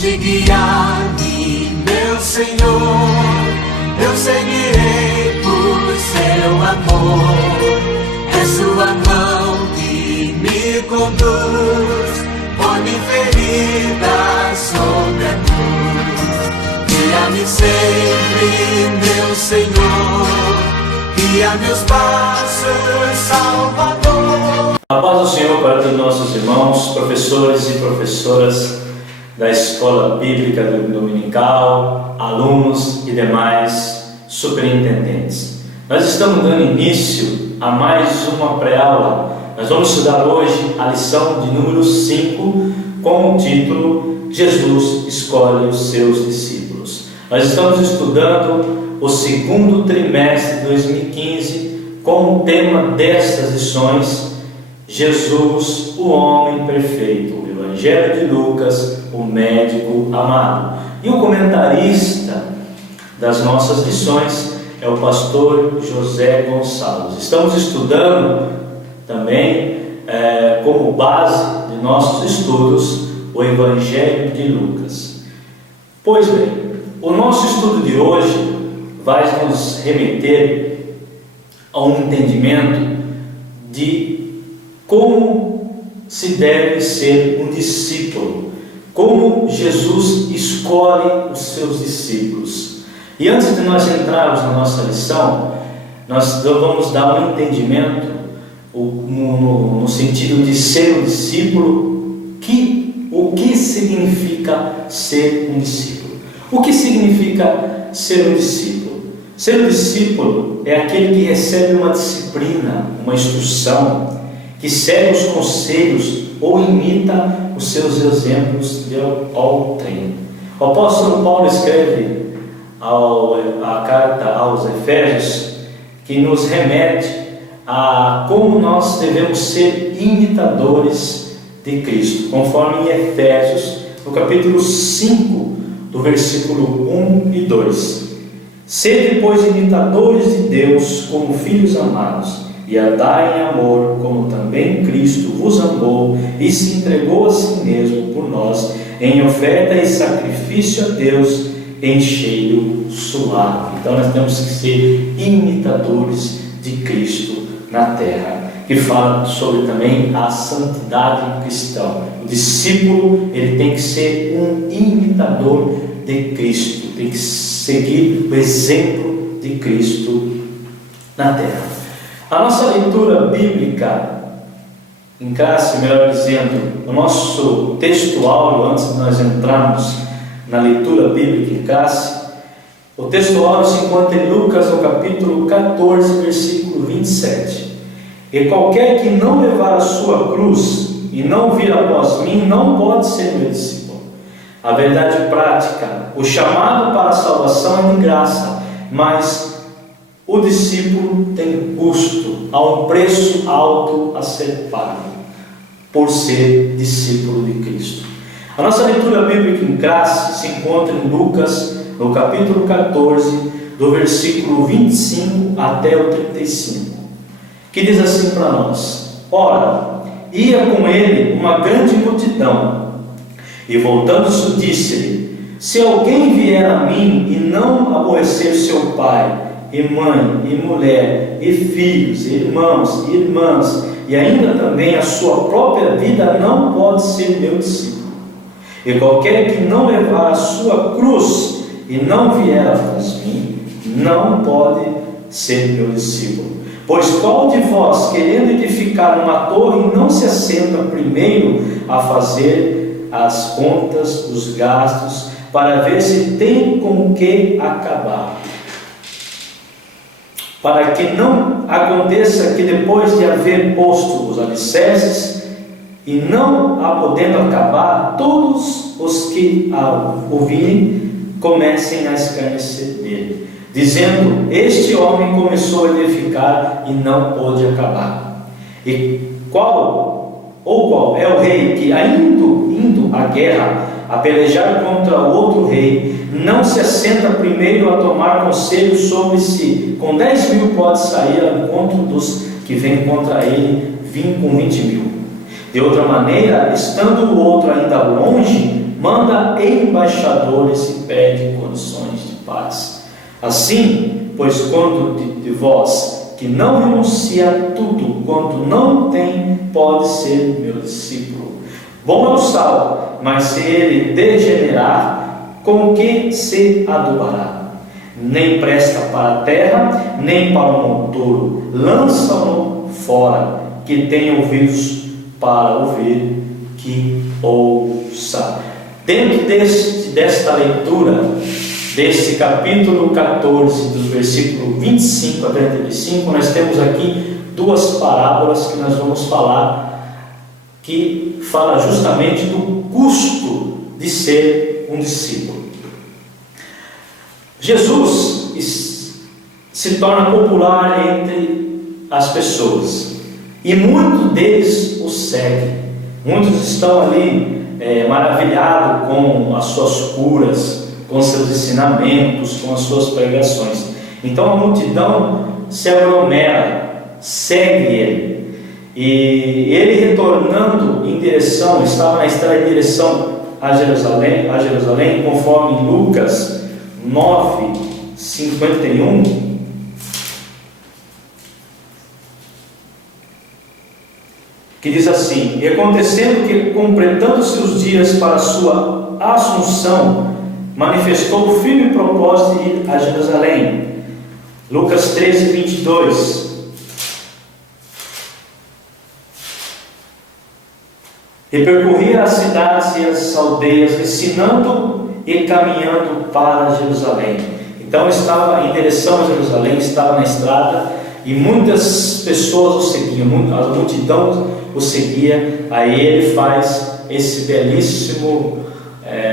onde guiar-me, meu Senhor. Eu seguirei por seu amor. É sua mão que me conduz, põe-me ferida sobre a cruz. Guia-me sempre, meu Senhor, guia meus passos, Salvador. A paz do Senhor para todos nossos irmãos, professores e professoras da Escola Bíblica Dominical, alunos e demais superintendentes. Nós estamos dando início a mais uma pré-aula. Nós vamos estudar hoje a lição de número 5 com o título Jesus escolhe os seus discípulos. Nós estamos estudando o segundo trimestre de 2015 com o tema destas lições: Jesus, o homem perfeito, o Evangelho de Lucas, o médico amado. E o comentarista das nossas lições é o pastor José Gonçalves. Estamos estudando também, como base de nossos estudos, o Evangelho de Lucas. Pois bem, o nosso estudo de hoje vai nos remeter a um entendimento de como se deve ser um discípulo, como Jesus escolhe os seus discípulos. E antes de nós entrarmos na nossa lição, nós vamos dar um entendimento no sentido de ser um discípulo, o que significa ser um discípulo. O que significa ser um discípulo? Ser um discípulo é aquele que recebe uma disciplina, uma instrução, que segue os conselhos ou imita os seus exemplos de outrem. O apóstolo Paulo escreve a carta aos Efésios, que nos remete a como nós devemos ser imitadores de Cristo, conforme em Efésios, no capítulo 5, do versículo 1 e 2. Sede, pois, imitadores de Deus como filhos amados, e andai em amor, como também Cristo vos amou e se entregou a si mesmo por nós, em oferta e sacrifício a Deus, em cheiro suave. Então nós temos que ser imitadores de Cristo na terra, que fala sobre também a santidade cristã. O discípulo, ele tem que ser um imitador de Cristo, tem que seguir o exemplo de Cristo na terra. A nossa leitura bíblica em classe, melhor dizendo, o nosso texto áureo, antes de nós entrarmos na leitura bíblica em classe, o texto áureo se encontra em Lucas, no capítulo 14, versículo 27. E qualquer que não levar a sua cruz e não vir após mim, não pode ser meu discípulo. A verdade prática, o chamado para a salvação é de graça, mas o discípulo tem custo, há um preço alto a ser pago por ser discípulo de Cristo. A nossa leitura bíblica em classe se encontra em Lucas, no capítulo 14, do versículo 25 até o 35, que diz assim para nós: Ora, ia com ele uma grande multidão, e voltando-se disse-lhe: Se alguém vier a mim e não aborrecer seu pai, e mãe, e mulher, e filhos, e irmãos, e irmãs, e ainda também a sua própria vida, não pode ser meu discípulo. E qualquer que não levar a sua cruz e não vier após mim, não pode ser meu discípulo. Pois qual de vós, querendo edificar uma torre, não se assenta primeiro a fazer as contas dos gastos, para ver se tem com que acabar? Para que não aconteça que depois de haver posto os alicerces e não a podendo acabar, todos os que a ouvirem comecem a escarnecer dele, dizendo: Este homem começou a edificar e não pôde acabar. E qual é o rei que, indo à guerra, a pelejar contra outro rei, não se assenta primeiro a tomar conselho sobre se com 10.000 pode sair ao encontro dos que vêm contra ele, com 20.000? De outra maneira, estando o outro ainda longe, manda embaixadores e pede condições de paz. Assim, pois quando de vós que não renuncia a tudo quanto não tem, pode ser meu discípulo. Bom é o sal, mas se ele degenerar, com que se adubará? Nem presta para a terra, nem para o monturo. Lança-no fora. Que tem ouvidos para ouvir, que ouça. Dentro desta leitura, deste capítulo 14, dos versículos 25 a 35, nós temos aqui duas parábolas que nós vamos falar, que fala justamente do custo de ser um discípulo. Jesus se torna popular entre as pessoas e muitos deles o seguem. Muitos estão ali maravilhados com as suas curas, com seus ensinamentos, com as suas pregações. Então a multidão se aglomera, segue ele. E ele retornando em direção, estava na estrada em direção a Jerusalém, conforme Lucas 9:51, que diz assim: e acontecendo que, completando-se os dias para a sua assunção, manifestou o firme propósito de ir a Jerusalém. Lucas 13:22. E percorria as cidades e as aldeias, ensinando e caminhando para Jerusalém. Então estava em direção a Jerusalém, estava na estrada, e muitas pessoas o seguiam, a multidão o seguia. Aí ele faz esse belíssimo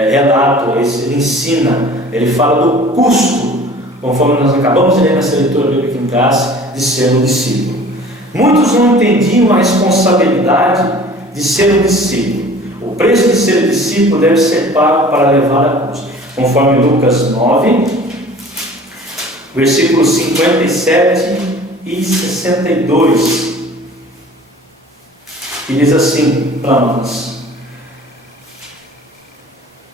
relato, ele ensina, ele fala do custo, conforme nós acabamos de ler nessa leitura bíblica em classe, de ser um discípulo. Muitos não entendiam a responsabilidade de ser um discípulo. O preço de ser discípulo deve ser pago para levar a cruz, conforme Lucas 9, versículos 57 e 62, que diz assim para nós,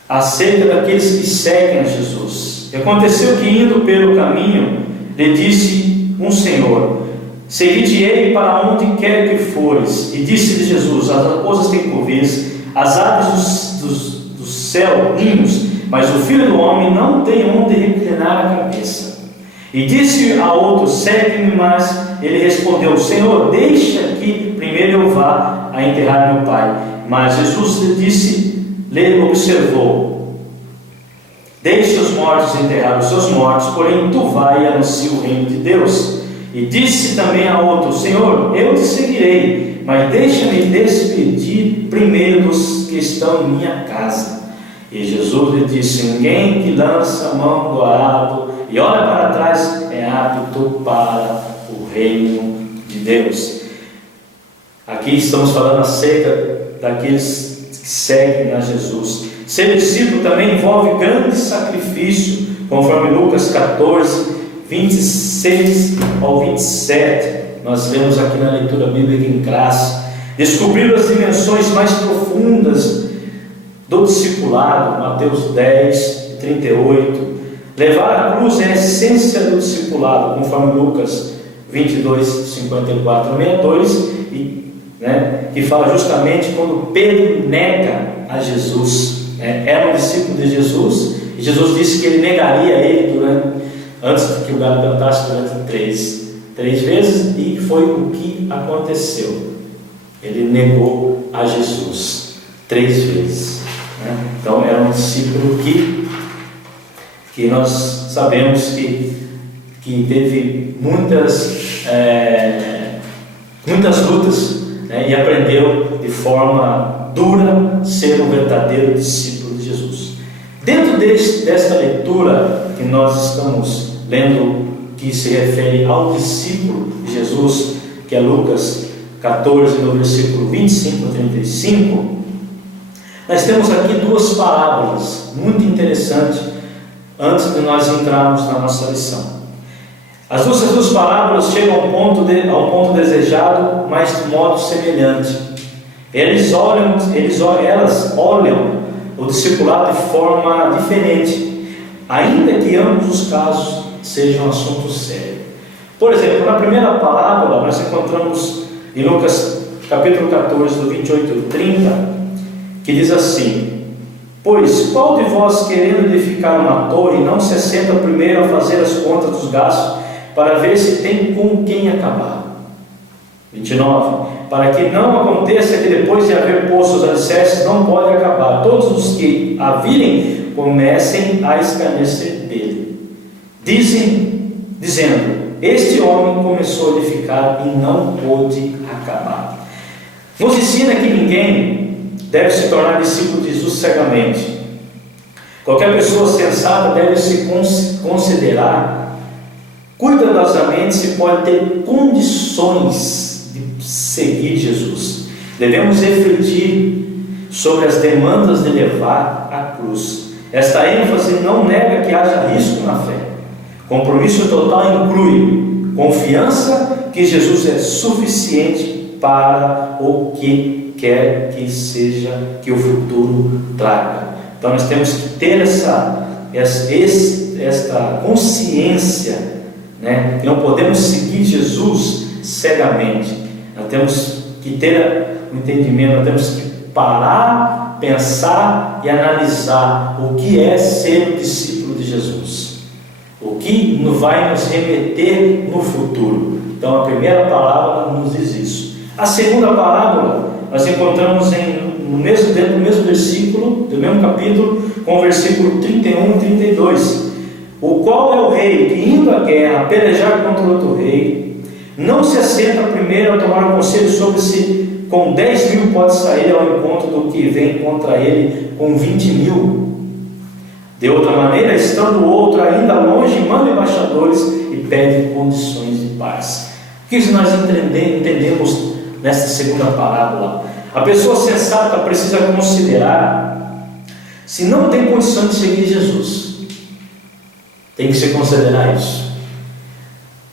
acerca daqueles que seguem a Jesus: e aconteceu que, indo pelo caminho, lhe disse um Senhor: seguir-te-ei para onde quer que fores. E disse-lhe Jesus: as raposas têm covis, as aves do céu ninhos, mas o Filho do Homem não tem onde reclinar a cabeça. E disse a outro: segue-me. Mas ele respondeu: Senhor, deixa que primeiro eu vá a enterrar meu pai. Mas Jesus lhe observou: deixe os mortos enterrar os seus mortos, porém tu vai e anuncia o reino de Deus. E disse também a outro: Senhor, eu te seguirei, mas deixa-me despedir primeiro dos que estão em minha casa. E Jesus lhe disse: ninguém que lança a mão do arado e olha para trás é apto para o reino de Deus. Aqui estamos falando acerca daqueles que seguem a Jesus. Ser discípulo também envolve grande sacrifício, conforme Lucas 14, 26 ao 27, nós lemos aqui na leitura bíblica em classe. Descobrir as dimensões mais profundas do discipulado, Mateus 10, 38. Levar a cruz é a essência do discipulado, conforme Lucas 22, 54 a 62, que fala justamente quando Pedro nega a Jesus. Era um discípulo de Jesus, e Jesus disse que ele negaria ele antes de que o galo cantasse durante três vezes, e foi o que aconteceu. Ele negou a Jesus 3 vezes. Então era um discípulo que nós sabemos que teve muitas lutas, e aprendeu de forma dura ser um verdadeiro discípulo de Jesus. Dentro desta leitura que nós estamos lendo, que se refere ao discípulo de Jesus, que é Lucas 14, no versículo 25 a 35, nós temos aqui 2 parábolas muito interessantes antes de nós entrarmos na nossa lição. Essas duas parábolas chegam ao ponto desejado, mas de modo semelhante. Elas olham o discipulado de forma diferente, ainda que ambos os casos sejam assuntos sérios. Por exemplo, na primeira parábola, nós encontramos em Lucas capítulo 14, do 28 ao 30, que diz assim: pois qual de vós, querendo edificar uma torre, não se assenta primeiro a fazer as contas dos gastos, para ver se tem com quem acabar? 29. Para que não aconteça que depois de haver posto os alicerces, não pode acabar. Todos os que a virem comecem a escarnecer dele, dizendo: este homem começou a edificar e não pôde acabar. Nos ensina que ninguém deve se tornar discípulo de Jesus cegamente. Qualquer pessoa sensata deve se considerar cuidadosamente se pode ter condições de seguir Jesus. Devemos refletir sobre as demandas de levar a cruz. Esta ênfase não nega que haja risco na fé. Compromisso total inclui confiança que Jesus é suficiente para o que quer que seja que o futuro traga. Então nós temos que ter esta consciência, né? Que não podemos seguir Jesus cegamente. Nós temos que ter um entendimento, nós temos que parar, pensar e analisar o que é ser um discípulo de Jesus, o que vai nos remeter no futuro. Então a primeira parábola nos diz isso. A segunda parábola nós encontramos dentro do mesmo versículo, do mesmo capítulo, com o versículo 31 e 32. O qual é o rei que, indo à guerra a pelejar contra outro rei, não se assenta primeiro a tomar um conselho sobre se com 10.000 pode sair ao encontro do que vem contra ele com 20.000. De outra maneira, estando o outro ainda longe, manda embaixadores e pede condições de paz. O que nós entendemos nesta segunda parábola? A pessoa sensata precisa considerar se não tem condição de seguir Jesus. Tem que se considerar isso.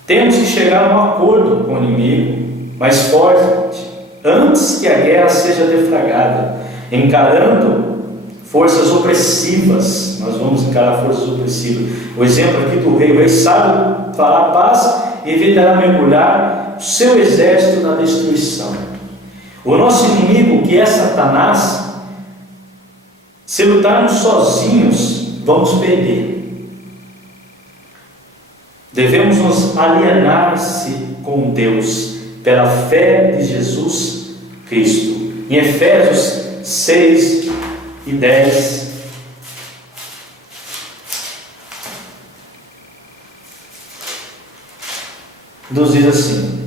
Temos que chegar a um acordo com o inimigo mais forte antes que a guerra seja deflagrada, encarando forças opressivas. Nós vamos encarar forças opressivas. O exemplo aqui do rei: o rei sabe falar paz e evitará mergulhar o seu exército na destruição. O nosso inimigo, que é Satanás, se lutarmos sozinhos, vamos perder. Devemos nos alienar-se com Deus pela fé de Jesus Cristo. Em Efésios 6 e 10, nos diz assim,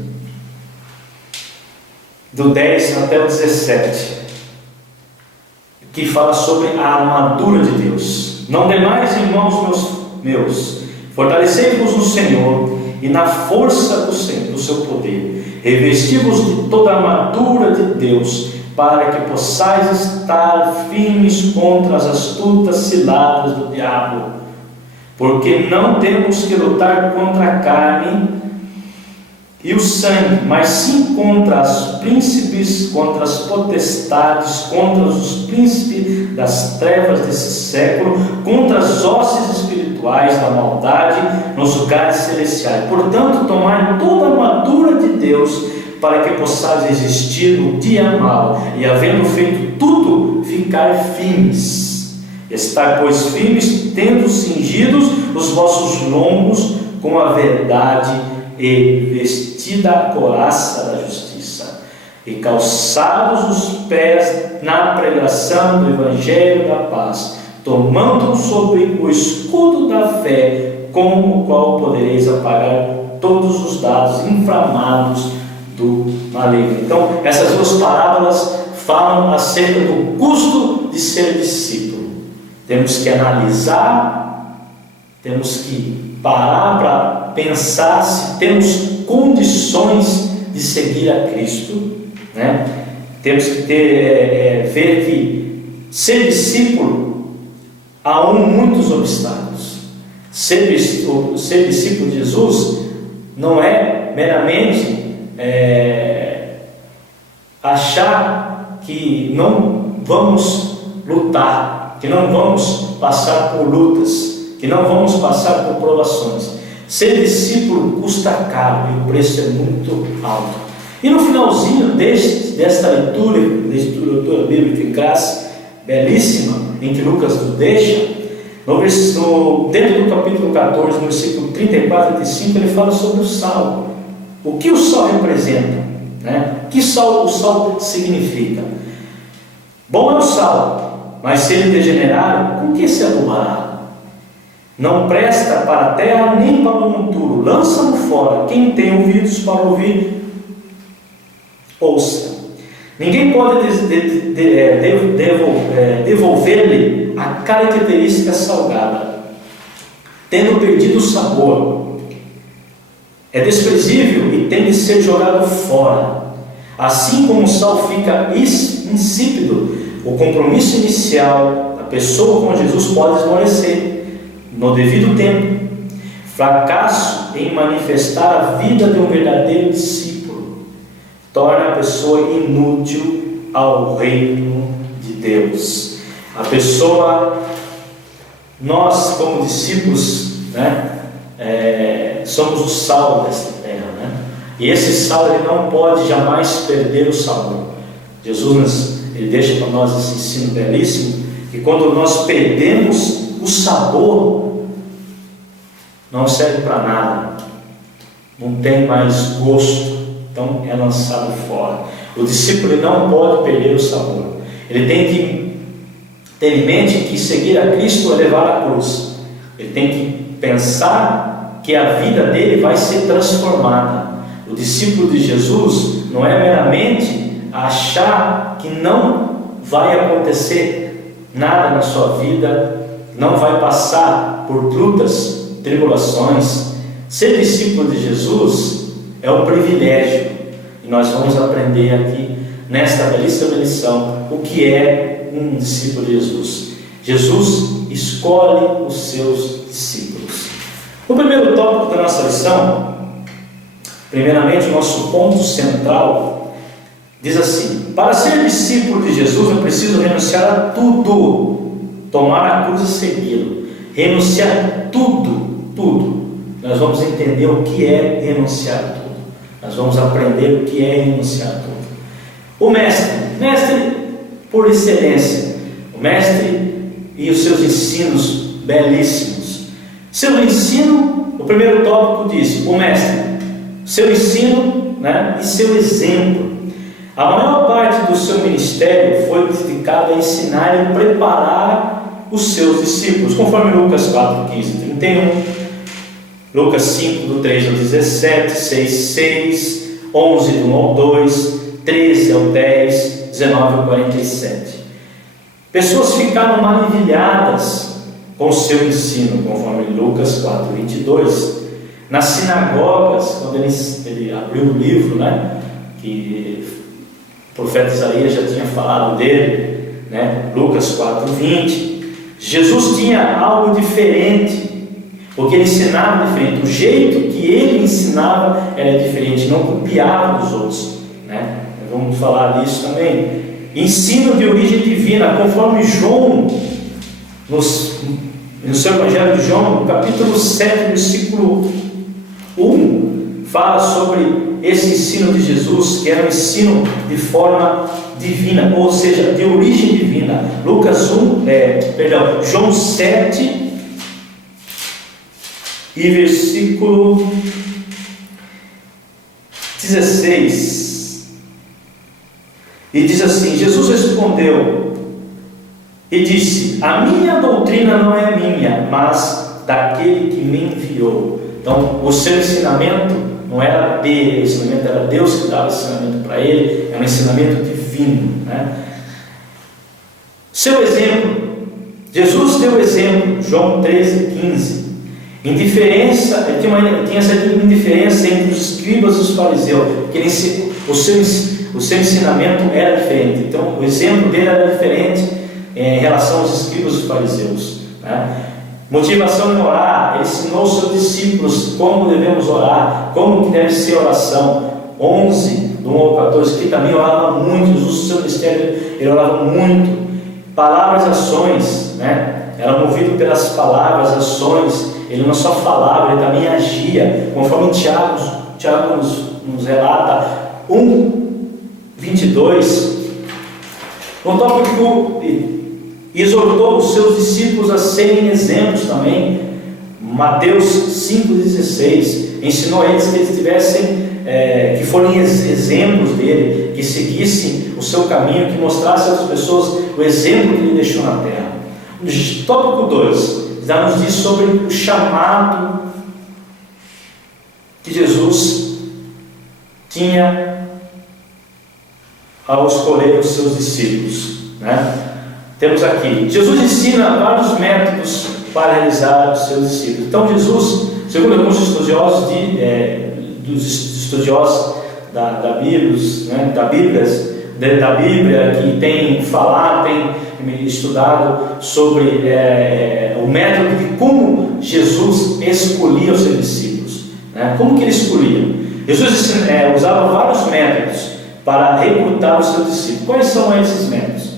do 10 até o 17, que fala sobre a armadura de Deus. Não demais, irmãos meus, fortalecei-vos no Senhor e na força do seu poder. Revesti-vos de toda a armadura de Deus, para que possais estar firmes contra as astutas ciladas do diabo. Porque não temos que lutar contra a carne e o sangue, mas sim contra os príncipes, contra as potestades, contra os príncipes das trevas desse século, contra as hostes espirituais da maldade nos lugares celestiais. Portanto, tomai toda a armadura de Deus, para que possais resistir no dia mau, e havendo feito tudo, ficar firmes. Estai, pois, firmes, tendo cingidos os vossos lombos com a verdade, e vestida a couraça da justiça, e calçados os pés na pregação do Evangelho da paz, tomando sobre o escudo da fé, com o qual podereis apagar todos os dados inflamados do maligno. Então, essas duas parábolas falam acerca do custo de ser discípulo. Temos que analisar, temos que parar para pensar se temos condições de seguir a Cristo, né? Temos que ver que ser discípulo há muitos obstáculos. Ser discípulo de Jesus não é meramente achar que não vamos lutar. que não vamos passar por lutas, que não vamos passar por provações. Ser discípulo custa caro e o preço é muito alto. E no finalzinho desta leitura bíblica em classe, belíssima, em que Lucas nos deixa, dentro do capítulo 14, no versículo 34 e 35, ele fala sobre o sal. O que o sal representa? O que o sal significa? Bom é o sal, mas se ele degenerar, com que se adubará? Não presta para a terra nem para o monturo, lança-no fora. Quem tem ouvidos para ouvir, ouça. Ninguém pode devolver-lhe a característica salgada, tendo perdido o sabor. É desprezível e tem de ser jogado fora. Assim como o sal fica insípido, o compromisso inicial da pessoa com Jesus pode esmorecer no devido tempo. Fracasso em manifestar a vida de um verdadeiro discípulo torna a pessoa inútil ao reino de Deus. A pessoa, nós como discípulos, somos o sal desta terra, e esse sal ele não pode jamais perder o sabor. Jesus ele deixa para nós esse ensino belíssimo, que quando nós perdemos o sabor, não serve para nada, não tem mais gosto, então é lançado fora. O discípulo não pode perder o sabor, ele tem que ter em mente que seguir a Cristo é levar a cruz, ele tem que pensar que a vida dele vai ser transformada. O discípulo de Jesus não é meramente achar que não vai acontecer nada na sua vida, não vai passar por lutas, tribulações. Ser discípulo de Jesus é um privilégio, e nós vamos aprender aqui nesta belíssima lição o que é um discípulo de Jesus. Jesus escolhe os seus discípulos. O primeiro tópico da nossa lição, primeiramente o nosso ponto central, diz assim: para ser discípulo de Jesus eu preciso renunciar a tudo, tomar a cruz e segui-lo. Renunciar a tudo. Nós vamos entender o que é renunciar a tudo. Nós vamos aprender o que é renunciar a tudo. O mestre por excelência, o mestre e os seus ensinos belíssimos. Seu ensino, o primeiro tópico diz: o mestre, seu ensino, e seu exemplo. A maior parte do seu ministério foi dedicada a ensinar e preparar os seus discípulos, conforme Lucas 4, 15, 31, Lucas 5, do 3 ao 17, 6, 6, 11, do 1 ao 2, 13 ao 10, 19 ao 47. Pessoas ficaram maravilhadas com o seu ensino, conforme Lucas 4, 22. Nas sinagogas, quando ele abriu o livro, que o profeta Isaías já tinha falado dele, Lucas 4, 20, Jesus tinha algo diferente, porque ele ensinava diferente, o jeito que ele ensinava era diferente, não copiava dos outros, Vamos falar disso também. Ensino de origem divina, conforme João, no seu Evangelho de João, no capítulo 7, versículo 1, fala sobre esse ensino de Jesus, que era um ensino de forma divina, ou seja, de origem divina. João 7 e versículo 16, e diz assim: Jesus respondeu e disse: a minha doutrina não é minha, mas daquele que me enviou. Então, o seu ensinamento não era dele, o ensinamento era Deus que dava o ensinamento para ele, é um ensinamento divino. Seu exemplo, Jesus deu exemplo, João 13, 15. Indiferença, ele tinha essa indiferença entre os escribas e os fariseus, porque o seu ensinamento era diferente. Então, o exemplo dele era diferente em relação aos escribas e fariseus. Motivação em orar, ele ensinou aos seus discípulos como devemos orar, como que deve ser a oração. 11, do 1 ao 14, que também orava muito. Jesus, no seu ministério, ele orava muito. palavras, ações, né? Era movido pelas palavras, ações. Ele não só falava, ele também agia, conforme Tiago nos relata, 1:22. No tópico, exortou os seus discípulos a serem exemplos também. Mateus 5:16, ensinou eles que eles tivessem, que forem exemplos dele, que seguissem o seu caminho, que mostrassem às pessoas o exemplo que ele deixou na terra. No tópico 2, já nos diz sobre o chamado que Jesus tinha ao escolher os seus discípulos, né? Temos aqui, Jesus ensina vários métodos para realizar os seus discípulos. Então Jesus, segundo alguns estudiosos da Bíblia, que tem falado, tem estudado sobre o método de como Jesus escolhia os seus discípulos, né? Como que ele escolhia? Jesus usava vários métodos para recrutar os seus discípulos. Quais são esses métodos?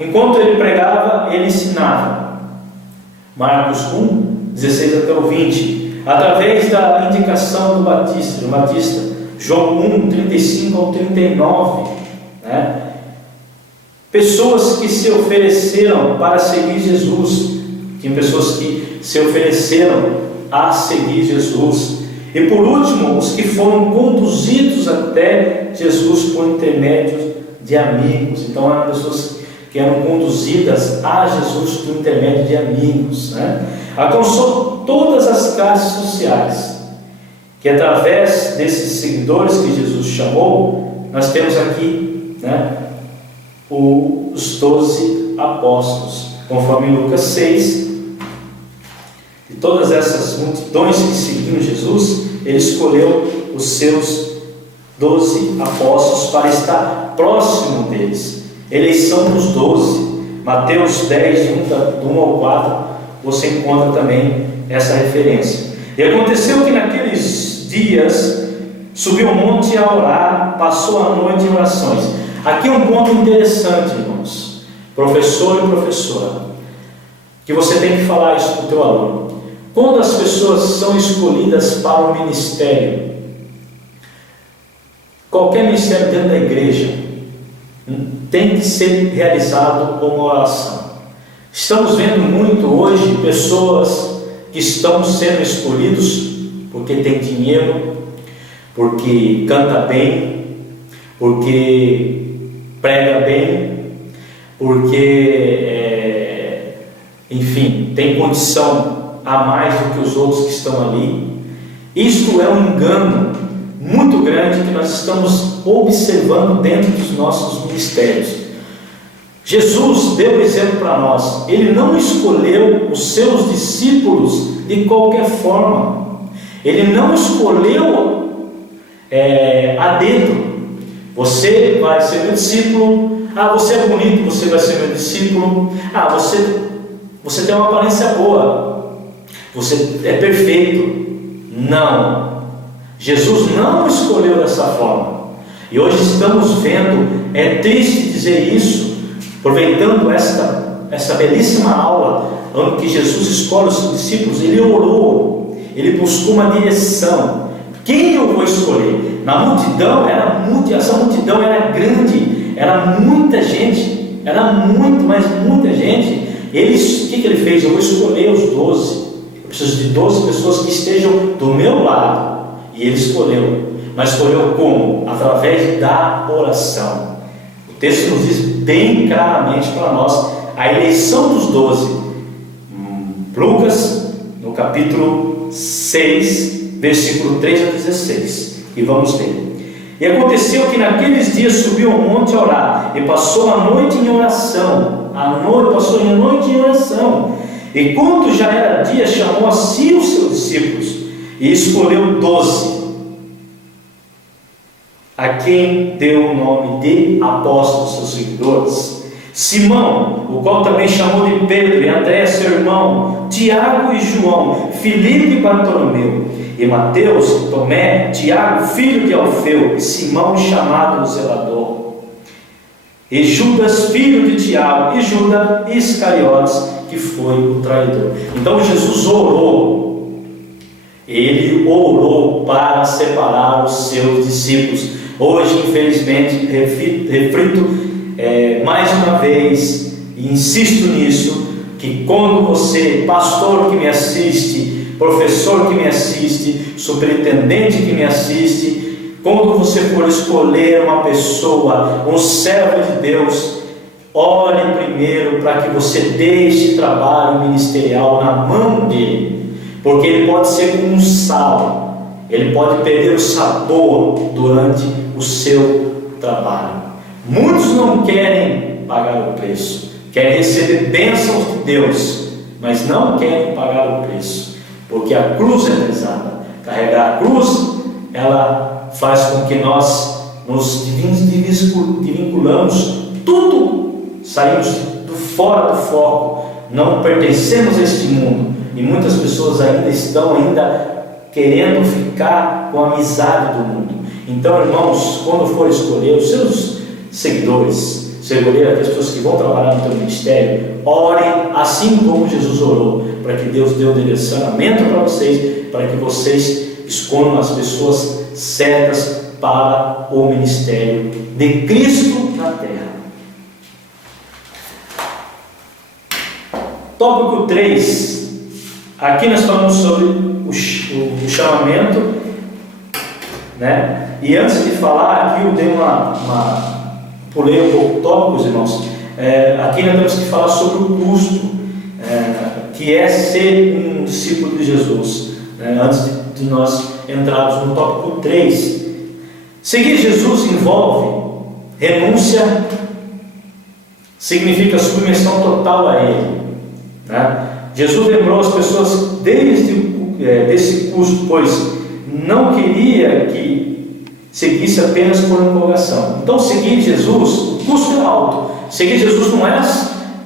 Enquanto ele pregava, ele ensinava. Marcos 1:16 até o 20, através da indicação do Batista. João 1:35 ao 39, né? Pessoas que se ofereceram para seguir Jesus. Tem pessoas que se ofereceram a seguir Jesus. E por último, os que foram conduzidos até Jesus por intermédio de amigos. Então eram pessoas que eram conduzidas a Jesus por intermédio de amigos, né? Alcançou todas as classes sociais, que através desses seguidores que Jesus chamou, nós temos aqui, né, os 12 apóstolos, conforme Lucas 6. De todas essas multidões que seguiam Jesus, ele escolheu os seus 12 apóstolos para estar próximo deles. Eleição dos 12, Mateus 10, do 1 ao 4, você encontra também essa referência. E aconteceu que naqueles dias subiu ao monte a orar, passou a noite em orações. Aqui é um ponto interessante, irmãos, professor e professora, que você tem que falar isso para o teu aluno. Quando as pessoas são escolhidas para o ministério, qualquer ministério dentro da igreja, tem que ser realizado com uma oração. Estamos vendo muito hoje pessoas que estão sendo escolhidos porque tem dinheiro, porque canta bem, porque prega bem, porque enfim, tem condição a mais do que os outros que estão ali. Isto é um engano muito grande que nós estamos observando dentro dos nossos ministérios. Jesus deu exemplo para nós. Ele não escolheu os seus discípulos de qualquer forma. Ele não escolheu a dedo. Você vai ser meu discípulo. Você é bonito, você vai ser meu discípulo. Você tem uma aparência boa, você é perfeito. Não, Jesus não escolheu dessa forma. E hoje estamos vendo, é triste dizer isso, aproveitando essa belíssima aula, onde que Jesus escolhe os seus discípulos. Ele orou, ele buscou uma direção. Quem eu vou escolher? Na multidão, essa multidão era grande, era muita gente, era muita gente. O que ele fez? Eu vou escolher os 12. Eu preciso de 12 pessoas que estejam do meu lado. E ele escolheu. Mas escolheu como? Através da oração. O texto nos diz bem claramente para nós a eleição dos 12. Lucas, no capítulo 6, versículo 3 a 16. E vamos ler. E aconteceu que naqueles dias subiu ao monte a orar, e passou a noite em oração. Passou a noite em oração. E quando já era dia, chamou a si os seus discípulos, e escolheu 12, a quem deu o nome de apóstolos, seus seguidores: Simão, o qual também chamou de Pedro, e André seu irmão, Tiago e João, Filipe e Bartolomeu, e Mateus, Tomé, Tiago filho de Alfeu, e Simão chamado o zelador, e Judas, filho de Tiago, e Judas Iscariotes, que foi o traidor. Então Jesus orou, ele orou para separar os seus discípulos. Hoje, infelizmente, reflito mais uma vez, e insisto nisso, que quando você, pastor que me assiste, professor que me assiste, superintendente que me assiste, quando você for escolher uma pessoa, um servo de Deus, ore primeiro para que você deixe esse trabalho ministerial na mão dele, porque ele pode ser como um sal, ele pode perder o sabor durante o seu trabalho. Muitos não querem pagar o preço, querem receber bênçãos de Deus, mas não querem pagar o preço, porque a cruz é pesada. Carregar a cruz, ela faz com que nós nos desvinculamos, tudo, saímos do fora do foco, não pertencemos a este mundo, e muitas pessoas ainda estão querendo ficar com a amizade do mundo. Então, irmãos, quando for escolher os seus seguidores, escolher as pessoas que vão trabalhar no teu ministério, orem assim como Jesus orou, para que Deus dê um direcionamento para vocês, para que vocês escolham as pessoas certas para o ministério de Cristo na terra. Tópico 3. Aqui nós falamos sobre o chamamento, né? E antes de falar, aqui eu dei pulei um pouco tópicos, irmãos. Aqui nós temos que falar sobre o custo, que é ser um discípulo de Jesus, antes de nós entrarmos no tópico 3. Seguir Jesus envolve renúncia, significa submissão total a Ele, né? Jesus lembrou as pessoas desse custo, pois não queria que seguisse apenas por empolgação. Então, seguir Jesus, o custo é alto. Seguir Jesus não é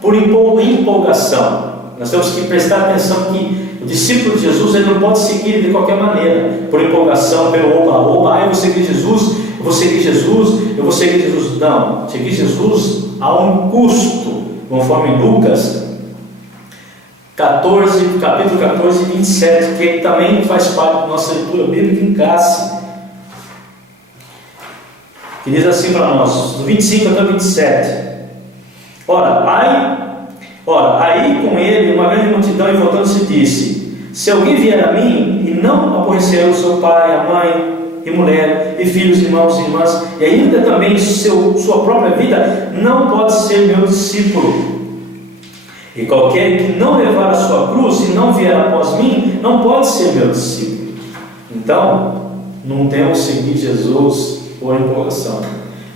por empolgação. Nós temos que prestar atenção que o discípulo de Jesus, ele não pode seguir de qualquer maneira, por empolgação, pelo oba-oba, eu vou seguir Jesus, eu vou seguir Jesus, eu vou seguir Jesus. Não, seguir Jesus há um custo, conforme Lucas capítulo 14, 27, que também faz parte da nossa leitura bíblica em casa, que diz assim para nós, do 25 até o 27. Ora, aí com ele uma grande multidão, e voltando-se disse: se alguém vier a mim e não aborrecer o seu pai, a mãe, e mulher, e filhos, irmãos e irmãs, e ainda também sua própria vida, não pode ser meu discípulo. E qualquer que não levar a sua cruz e não vier após mim, não pode ser meu discípulo. Então, não temos que seguir Jesus por empolgação.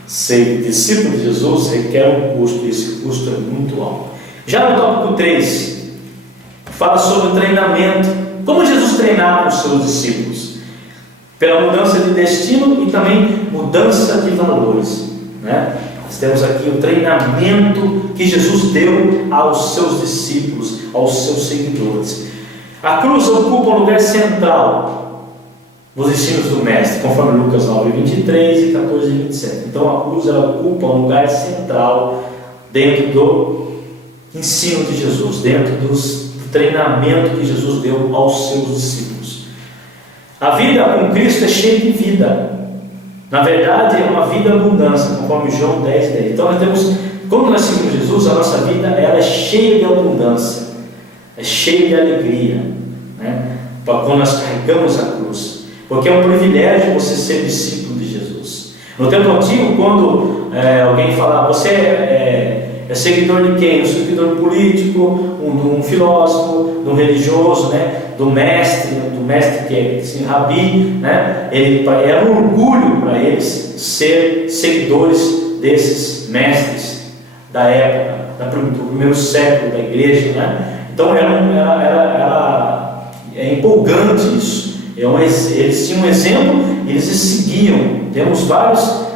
Ser discípulo de Jesus requer um custo, e esse custo é muito alto. Já no tópico 3, fala sobre treinamento. Como Jesus treinava os seus discípulos? Pela mudança de destino e também mudança de valores, né? Nós temos aqui o treinamento que Jesus deu aos seus discípulos, aos seus seguidores. A cruz ocupa um lugar central nos ensinos do Mestre, conforme Lucas 9, 23 e 14, 27. Então a cruz ela ocupa um lugar central dentro do ensino de Jesus, dentro do treinamento que Jesus deu aos seus discípulos. A vida com Cristo é cheia de vida. Na verdade, é uma vida abundância, conforme João 10, 10. Então, quando nós seguimos Jesus, a nossa vida ela é cheia de abundância, é cheia de alegria, né? Quando nós carregamos a cruz, porque é um privilégio você ser discípulo de Jesus. No tempo antigo, quando alguém falava, você é seguidor de quem? Um seguidor político, um filósofo, de um religioso, né? do mestre que é assim, Rabi, né? Era um orgulho para eles ser seguidores desses mestres da época, do primeiro século da igreja, né? Então é empolgante isso. Eles tinham um exemplo, eles seguiam. Temos vários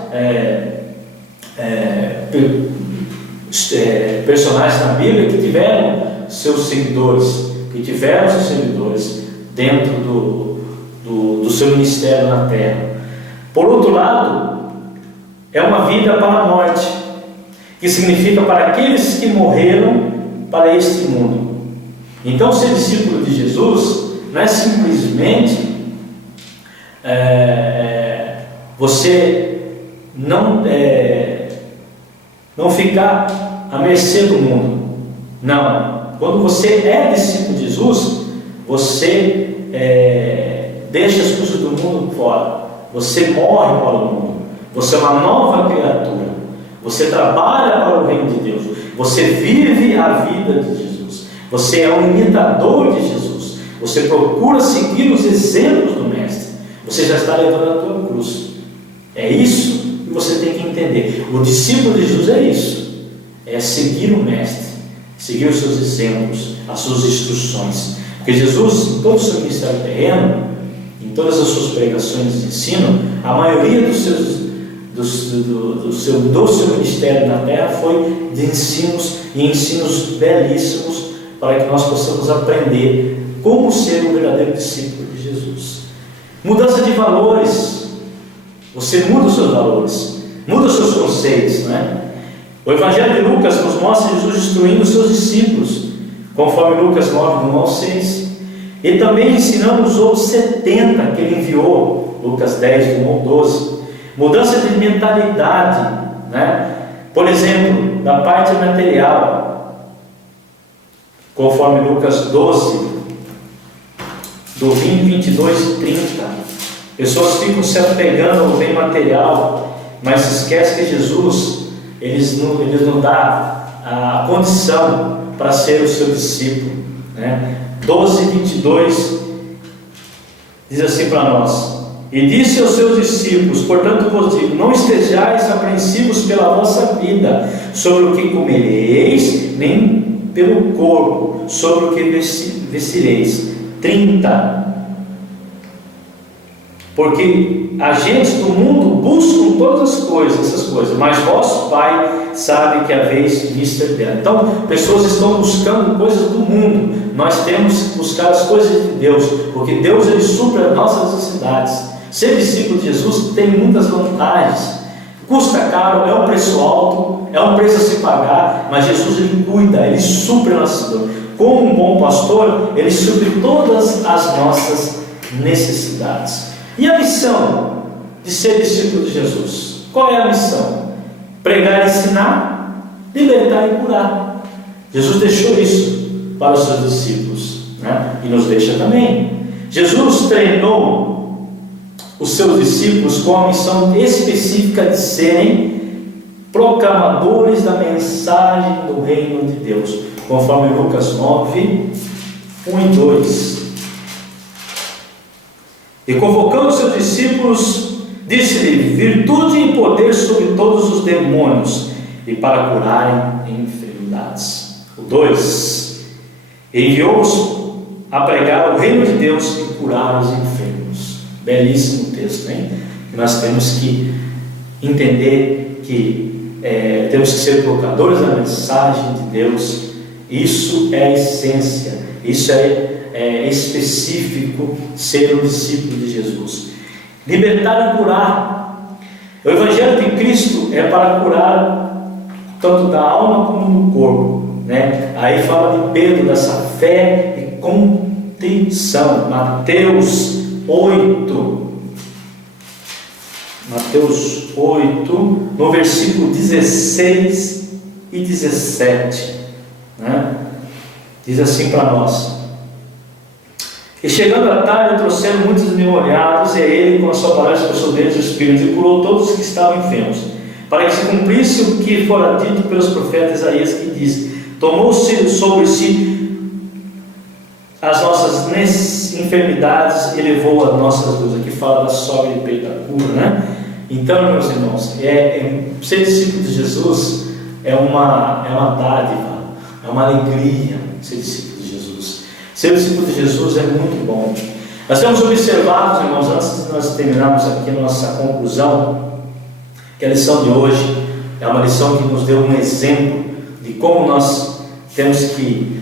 personagens na Bíblia que tiveram seus seguidores, dentro do seu ministério na terra. Por outro lado, é uma vida para a morte. que significa para aqueles que morreram para este mundo. Então, ser discípulo de Jesus não é simplesmente você não ficar à mercê do mundo. Não. Quando você é discípulo de Jesus, você deixa as coisas do mundo fora. Você morre para o mundo. Você é uma nova criatura. Você trabalha para o reino de Deus. Você vive a vida de Jesus. Você é um imitador de Jesus. Você procura seguir os exemplos do Mestre. Você já está levando a tua cruz. É isso que você tem que entender. O discípulo de Jesus é isso. É seguir o Mestre, seguir os seus exemplos, as suas instruções. Porque Jesus, em todo o seu ministério terreno, em todas as suas pregações de ensino, a maioria do seu ministério na terra foi de ensinos belíssimos, para que nós possamos aprender como ser um verdadeiro discípulo de Jesus. Mudança de valores. Você muda os seus valores, muda os seus conceitos, né? O Evangelho de Lucas nos mostra Jesus instruindo os seus discípulos, conforme Lucas 9, do 1 ao 6. Ele também ensinando os outros 70 que ele enviou, Lucas 10, do 1 ao 12. Mudança de mentalidade, né? Por exemplo, da parte material, conforme Lucas 12, do 20, 22 e 30. Pessoas ficam se apegando ao bem material, mas esquecem que Jesus, eles não dá a condição para ser o seu discípulo, né? 12, 22 diz assim para nós: e disse aos seus discípulos: portanto vos digo, não estejais apreensivos pela vossa vida, sobre o que comereis, nem pelo corpo, sobre o que vestireis. 30. Porque agentes do mundo buscam todas essas coisas, mas vosso Pai sabe que haveis mister dela. Então, pessoas estão buscando coisas do mundo. Nós temos que buscar as coisas de Deus, porque Deus, ele supre as nossas necessidades. Ser discípulo de Jesus tem muitas vantagens. Custa caro, é um preço alto, é um preço a se pagar, mas Jesus, ele cuida, ele supre a nossa dor. Como um bom pastor, ele supre todas as nossas necessidades. E a missão de ser discípulo de Jesus? Qual é a missão? Pregar, ensinar, libertar e curar. Jesus deixou isso para os seus discípulos, né? E nos deixa também. Jesus treinou os seus discípulos com a missão específica de serem proclamadores da mensagem do reino de Deus, conforme Lucas 9, 1 e 2. E convocando seus discípulos, disse-lhe: virtude e poder sobre todos os demônios, e para curarem enfermidades. O 2. Enviou-os a pregar o reino de Deus e curar os enfermos. Belíssimo texto, hein? Nós temos que entender que temos que ser proclamadores da mensagem de Deus. Isso é a essência, isso é específico ser um discípulo de Jesus. Libertar e curar. O Evangelho de Cristo é para curar tanto da alma como do corpo, né? Aí fala de Pedro, dessa fé e contrição. Mateus 8, no versículo 16 e 17, né? Diz assim para nós: e chegando à tarde, trouxeram muitos endemoniados, e a ele, com a sua palavra, expulsou deles o espírito, e curou todos os que estavam enfermos, para que se cumprisse o que fora dito pelos profetas Isaías, que diz: tomou-se sobre si as nossas enfermidades e levou as nossas dores. Aqui fala da sogra de peito, da cura, né? Então, meus irmãos, ser discípulo de Jesus é uma dádiva, é uma alegria ser discípulo de Jesus. Ser discípulo de Jesus é muito bom. Nós temos observado, irmãos, antes de nós terminarmos aqui a nossa conclusão, que a lição de hoje é uma lição que nos deu um exemplo de como nós temos que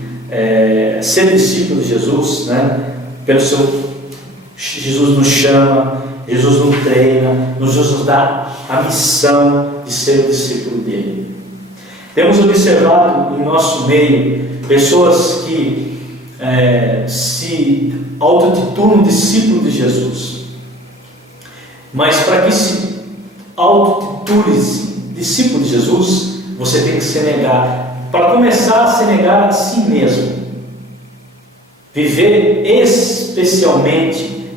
ser discípulo de Jesus, né? Jesus nos chama, Jesus nos treina, Jesus nos dá a missão de ser o discípulo dele. Temos observado em nosso meio pessoas que se autotitulam discípulo de Jesus. Mas para que se autotitule discípulo de Jesus, você tem que se negar. Para começar, a se negar a si mesmo. Viver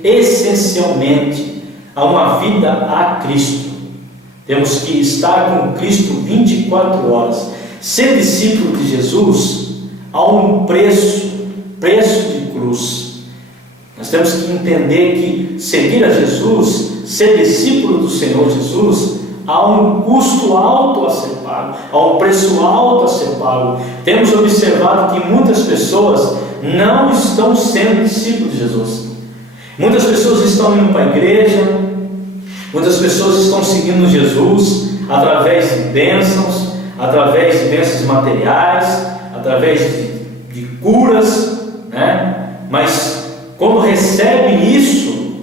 essencialmente, a uma vida a Cristo. Temos que estar com Cristo 24 horas. Ser discípulo de Jesus há um preço de cruz. Nós temos que entender que seguir a Jesus, ser discípulo do Senhor Jesus, há um custo alto a ser pago, há um preço alto a ser pago. Temos observado que muitas pessoas não estão sendo discípulos de Jesus. Muitas pessoas estão indo para a igreja, muitas pessoas estão seguindo Jesus através de bênçãos materiais, através de curas, né? Mas quando recebem isso,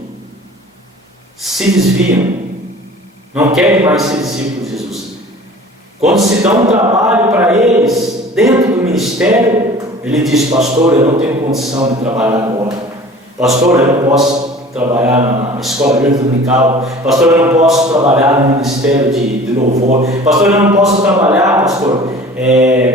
se desviam, não querem mais ser discípulos de Jesus. Quando se dá um trabalho para eles dentro do ministério, ele diz: pastor, eu não tenho condição de trabalhar agora. Pastor, eu não posso trabalhar na escola bíblica dominical. Pastor, eu não posso trabalhar no ministério de louvor. Pastor, eu não posso trabalhar, pastor,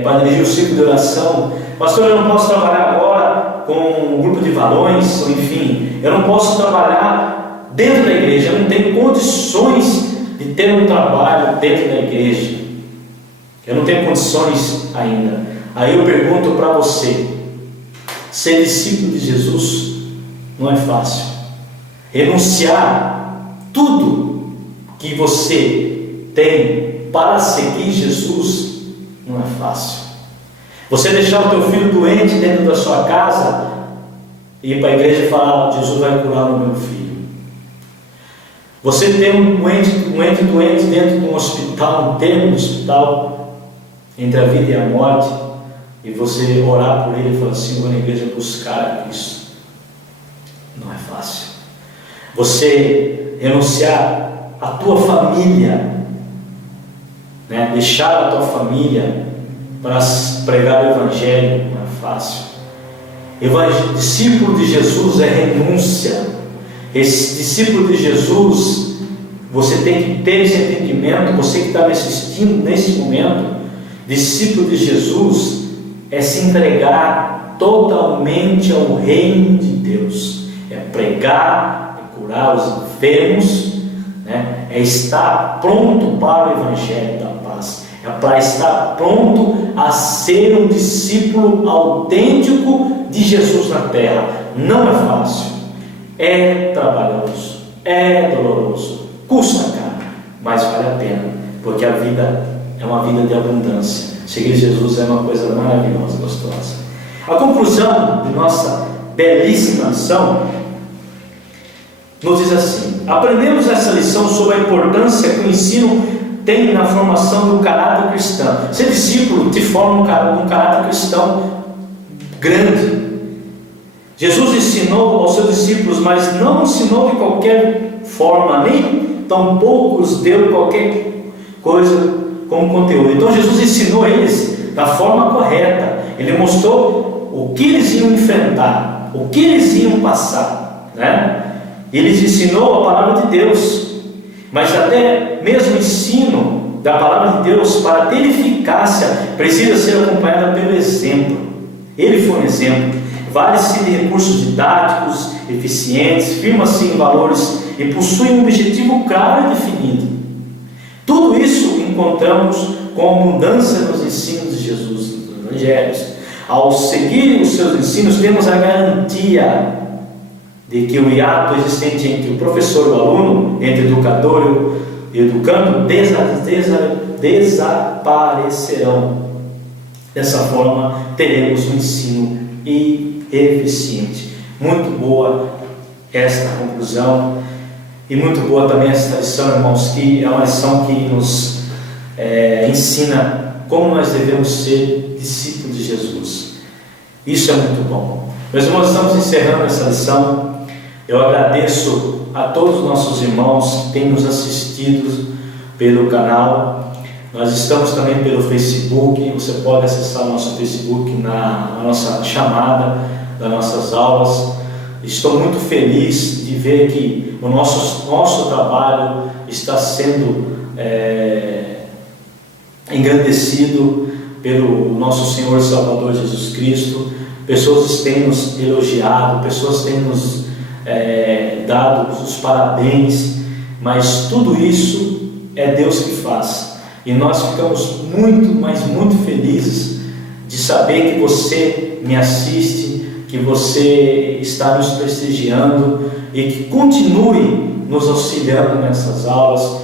para dirigir o ciclo de oração. Pastor, eu não posso trabalhar agora com um grupo de varões, enfim, eu não posso trabalhar dentro da igreja, eu não tenho condições de ter um trabalho dentro da igreja, eu não tenho condições ainda. Aí eu pergunto para você: ser discípulo de Jesus não é fácil. Renunciar tudo que você tem para seguir Jesus não é fácil. Você deixar o teu filho doente dentro da sua casa e ir para a igreja e falar: Jesus vai curar o meu filho. Você ter um doente dentro de um hospital, um termo de hospital, entre a vida e a morte, e você orar por ele e falar assim: vou na igreja buscar a Cristo. Não é fácil. Você renunciar à tua família, né? Deixar a tua família para pregar o Evangelho, não é fácil. Discípulo de Jesus é renúncia. Esse discípulo de Jesus, você tem que ter esse entendimento. Você que está me assistindo nesse momento, discípulo de Jesus é se entregar totalmente ao reino de Deus, é pregar, é curar os enfermos, né? É estar pronto para o Evangelho da paz, é para estar pronto a ser um discípulo autêntico de Jesus na terra. Não é fácil, é trabalhoso, é doloroso, custa caro, mas vale a pena, porque a vida é uma vida de abundância. Seguir Jesus é uma coisa maravilhosa, gostosa. A conclusão de nossa belíssima lição nos diz assim: aprendemos essa lição sobre a importância que o ensino tem na formação do caráter cristão. Ser discípulo te forma um caráter cristão grande. Jesus ensinou aos seus discípulos, mas não ensinou de qualquer forma, nem tampouco os deu qualquer coisa como conteúdo. Então Jesus ensinou eles da forma correta. Ele mostrou o que eles iam enfrentar, o que eles iam passar, né? Ele ensinou a palavra de Deus, mas até mesmo o ensino da palavra de Deus, para ter eficácia, precisa ser acompanhada pelo exemplo. Ele foi um exemplo. Vale-se de recursos didáticos, eficientes, firma-se em valores e possui um objetivo claro e definido. Tudo isso encontramos com abundância nos ensinos de Jesus, nos evangelhos. Ao seguir os seus ensinos, temos a garantia de que o hiato existente entre o professor e o aluno, entre o educador e o educando, desaparecerão. Dessa forma, teremos um ensino eficiente. Muito boa esta conclusão, e muito boa também esta lição, irmãos, que é uma lição que nos ensina como nós devemos ser discípulos de Jesus. Isso é muito bom. Meus irmãos, estamos encerrando essa lição. Eu agradeço a todos os nossos irmãos que têm nos assistido pelo canal. Nós estamos também pelo Facebook, você pode acessar o nosso Facebook na nossa chamada das nossas aulas. Estou muito feliz de ver que o nosso trabalho está sendo engrandecido pelo nosso Senhor e Salvador Jesus Cristo. Pessoas têm nos elogiado, pessoas têm nos dado os parabéns, mas tudo isso é Deus que faz. E nós ficamos muito, mas muito felizes de saber que você me assiste, que você está nos prestigiando e que continue nos auxiliando nessas aulas.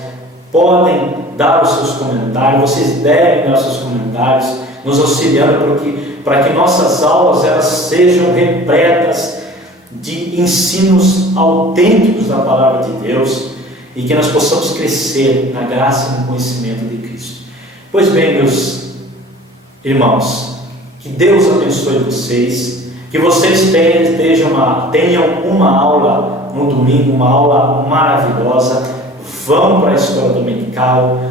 Podem dar os seus comentários, vocês devem dar os seus comentários, nos auxiliando para que nossas aulas elas sejam repletas de ensinos autênticos da Palavra de Deus e que nós possamos crescer na graça e no conhecimento de Cristo. Pois bem, meus irmãos, que Deus abençoe vocês, que vocês tenham uma aula no domingo, uma aula maravilhosa. Vão para a escola dominical,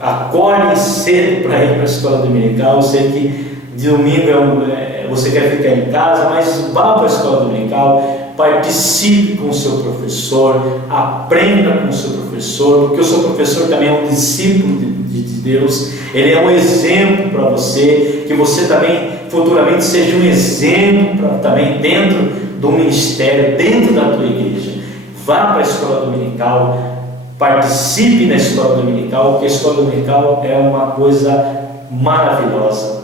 acordem cedo para ir para a escola dominical. Eu sei que de domingo você quer ficar em casa, mas vá para a escola dominical, participe com o seu professor, aprenda com o seu professor, porque o seu professor também é um discípulo de Deus, ele é um exemplo para você, que você também futuramente seja um exemplo também dentro do ministério, dentro da tua igreja. Vá para a escola dominical, participe na escola dominical, porque a escola dominical é uma coisa maravilhosa,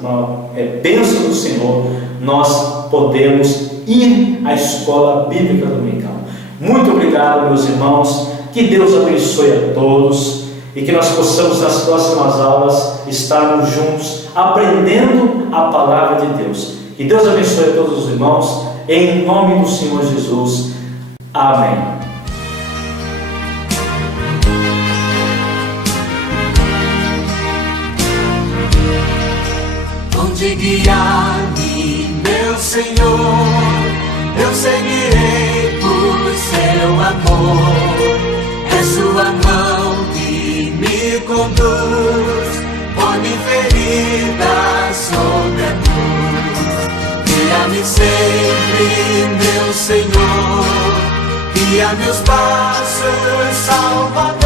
é bênção do Senhor. Nós podemos ir à escola bíblica dominical. Muito obrigado, meus irmãos, que Deus abençoe a todos e que nós possamos nas próximas aulas estarmos juntos aprendendo a palavra de Deus. Que Deus abençoe a todos os irmãos, em nome do Senhor Jesus. Amém. Onde guiar-me, meu Senhor, eu seguirei por seu amor. É sua mão que me conduz, põe-me ferida sobre a cruz. Guia-me sempre, meu Senhor, guia meus passos, Salvador.